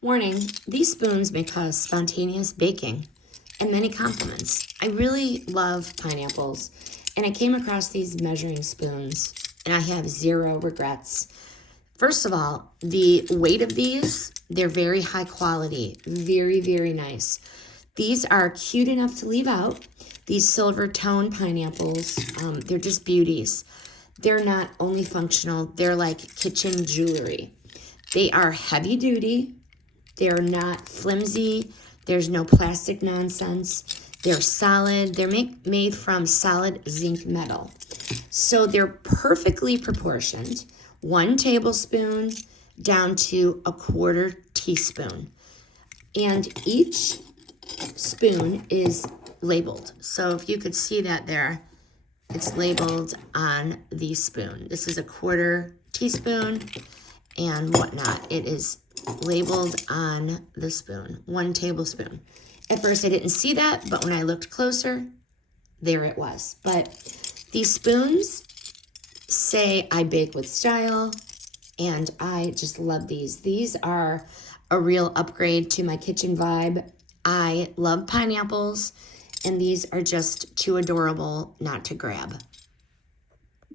Warning, these spoons may cause spontaneous baking and many compliments. I really love pineapples, and I came across these measuring spoons, and I have zero regrets. First of all, the weight of these, they're very high quality, very, very nice. These are cute enough to leave out. These silver tone pineapples, they're just beauties. They're not only functional, they're like kitchen jewelry. They are heavy duty. They're not flimsy. There's no plastic nonsense. They're solid. They're made from solid zinc metal. So they're perfectly proportioned. 1 tablespoon down to a 1/4 teaspoon. And each spoon is labeled. So if you could see that there, it's labeled on the spoon. This is a 1/4 teaspoon and whatnot. It is labeled on the spoon, 1 tablespoon. At first I didn't see that, but when I looked closer, there it was. But these spoons say I bake with style, and I just love these. These are a real upgrade to my kitchen vibe. I love pineapples, and these are just too adorable not to grab.